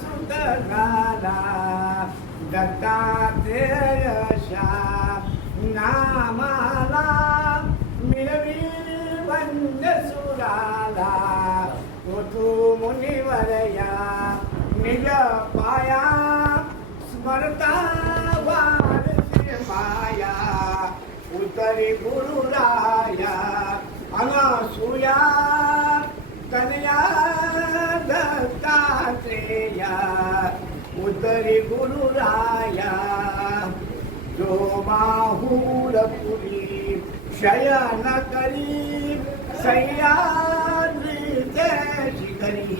सुत झाला दत्तात्रेयशा नामाला मिळवी वंद्य सुराला तू मुनिवरया निज पाया स्मरता वारसी माया उतरी गुरुराया अनसूया कन्या दत्तात्रेया उतरी गुरुराया जो माहूरपुरी शयन करी सह्याद्री शिखरी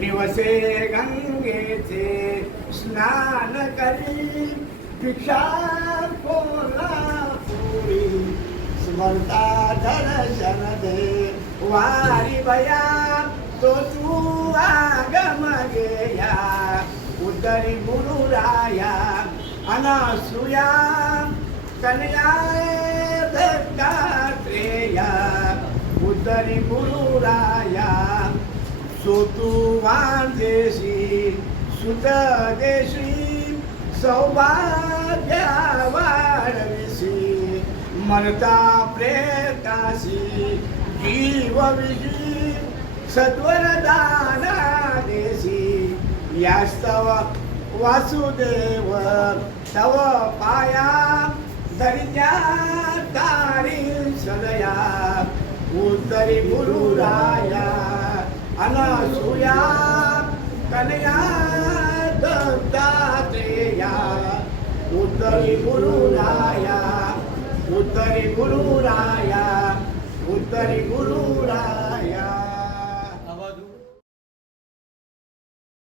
निवसे गंगेचे स्नान करी भिक्षा कोल्हापुरी स्मरता दर्शन दे वारी बया तो तू आगम गेया उतरी गुरुराया अनसूया कन्या दत्तात्रेया उतरी गुरुराया सोतू वांदेशी सुत देशी सौभाग्य वाढविसी मनता प्रेतासी जीव विजी सद्वरदाना देशी यास्तव वासुदेव तव पाया दर्या तारी सदया उतरी गुरुराया अनसूया कन्या दत्तात्रेया उतरी गुरुराया उतरी गुरुराया उतरी गुरुराया